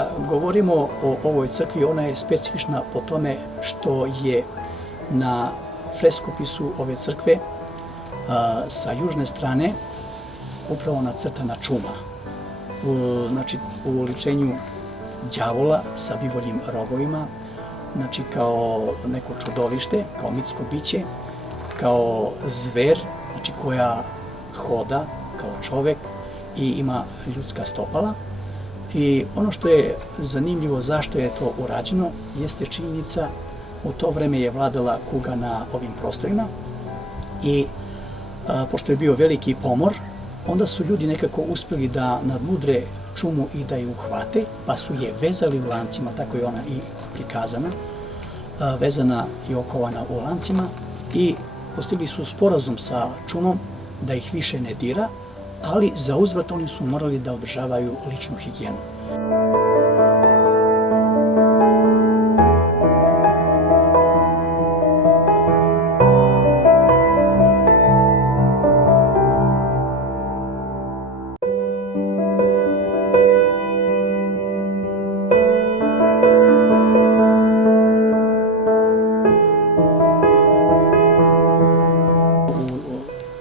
Kada govorimo o ovoj crkvi, ona je specifična po tome što je na freskopisu ove crkve sa južne strane upravo nacrtana čuma. Znači, u oličenju đavola sa bivoljim rogovima, znači kao neko čudovište, kao mitsko biće, kao zver, znači koja hoda kao čovek i ima ljudska stopala. I ono što je zanimljivo zašto je to urađeno jeste činjenica, u to vreme je vladala kuga na ovim prostorima i pošto je bio veliki pomor, onda su ljudi nekako uspeli da nadmudre čumu i da je uhvate, pa su je vezali u lancima, tako je ona i prikazana, vezana i okovana u lancima i postigli su sporazum sa čumom da ih više ne dira, ali za uzvrat oni su morali da održavaju ličnu higijenu.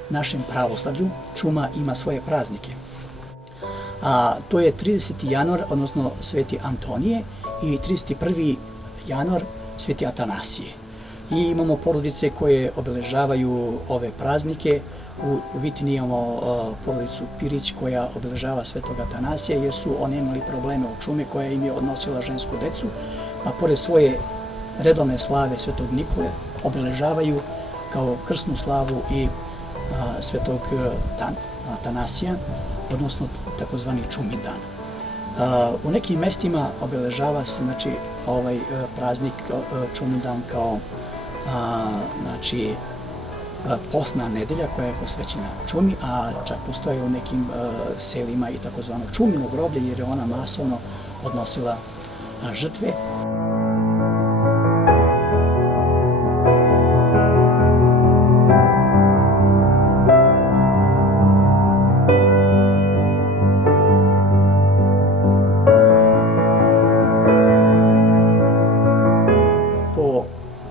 U našem pravoslavlju čuma ima svoje praznike. A to je 30. januar, odnosno Sveti Antonije, i 31. januar Sveti Atanasije. I imamo porodice koje obeležavaju ove praznike. U Vitini imamo porodicu Pirić koja obeležava Svetog Atanasija, jer su oni imali probleme od čume koja im je odnosila žensku decu, pa pored svoje redovne slave Svetog Nikole obeležavaju kao krsnu slavu i Svetog Atanasija, odnosno takozvani čumin dan. U nekim mestima obeležava se ovaj praznik čumin dan kao postna nedelja koja je posvećena čumi, a čak postoje u nekim selima i takozvano čumino groblje jer je ona masovno odnosila žrtve.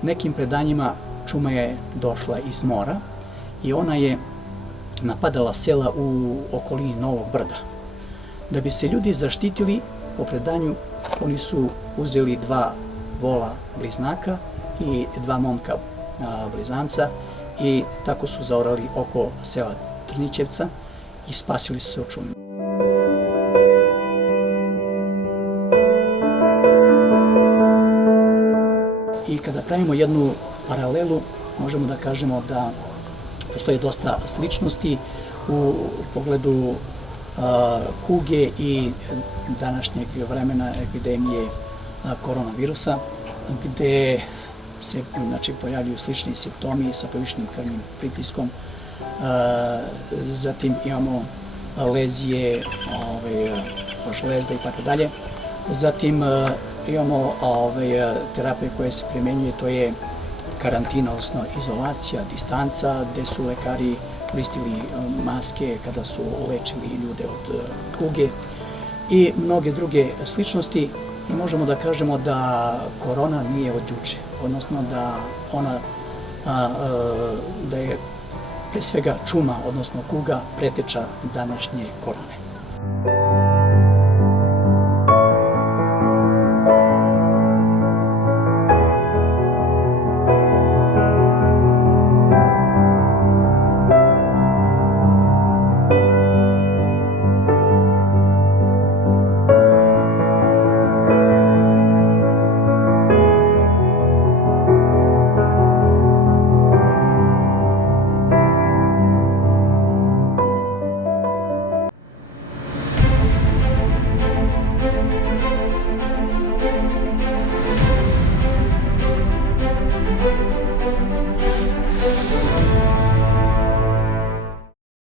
Nekim predanjima čuma je došla iz mora i ona je napadala sela u okolini Novog Brda. Da bi se ljudi zaštitili, po predanju, oni su uzeli 2 vola bliznaka i 2 momka blizanca i tako su zaorali oko sela Trnićevca i spasili su se od čume. I kada pravimo jednu paralelu, možemo da kažemo da postoje dosta sličnosti u pogledu kuge i današnjeg vremena epidemije koronavirusa, gde se pojavljuju slični simptomi sa povišenim krvnim pritiskom. Zatim imamo lezije, žlezda i tako dalje. Zatim imamo terapije koje se primenjuje, to je karantina, odnosno izolacija, distanca, gde su lekari koristili maske kada su lečili ljude od kuge i mnoge druge sličnosti. I možemo da kažemo da korona nije od juče, odnosno da je pre svega čuma, odnosno kuga, preteča današnje korone.